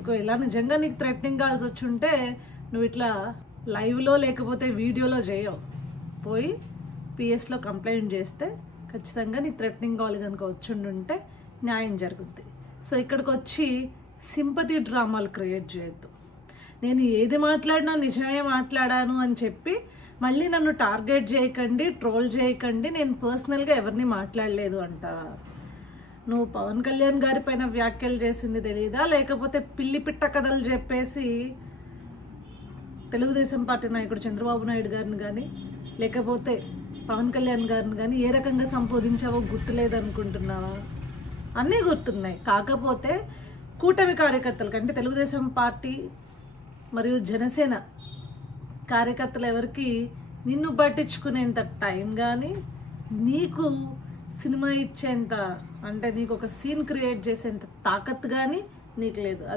ఇలా నిజంగా నీకు థ్రెటనింగ్ కాల్స్ వచ్చి ఉంటే నువ్వు ఇట్లా లైవ్లో లేకపోతే వీడియోలో చేయవు, పోయి పిఎస్లో కంప్లైంట్ చేస్తే ఖచ్చితంగా నీ థ్రెటనింగ్ కాల్ కనుక వచ్చుండుంటే న్యాయం జరుగుద్ది. సో ఇక్కడికి వచ్చి సింపతి డ్రామాలు క్రియేట్ చేయొద్దు. నేను ఏది మాట్లాడినా నిజమే మాట్లాడాను అని చెప్పి మళ్ళీ నన్ను టార్గెట్ చేయకండి, ట్రోల్ చేయకండి, నేను పర్సనల్గా ఎవరిని మాట్లాడలేదు అంట. నువ్వు పవన్ కళ్యాణ్ గారి పైన వ్యాఖ్యలు చేసింది తెలీదా, లేకపోతే పిల్లి పిట్ట కథలు చెప్పేసి తెలుగుదేశం పార్టీ నాయకుడు చంద్రబాబు నాయుడు గారిని కానీ లేకపోతే పవన్ కళ్యాణ్ గారిని కానీ ఏ రకంగా సంబోధించావో గుర్తులేదనుకుంటున్నావా? అన్నీ గుర్తున్నాయి. కాకపోతే కూటమి కార్యకర్తలు కంటే తెలుగుదేశం పార్టీ మరియు జనసేన కార్యకర్తలు ఎవరికి నిన్ను పట్టించుకునేంత టైం కానీ నీకు సినిమా ఇచ్చేంత, అంటే నీకు ఒక సీన్ క్రియేట్ చేసేంత తాకత్ కానీ నీకు లేదు. అది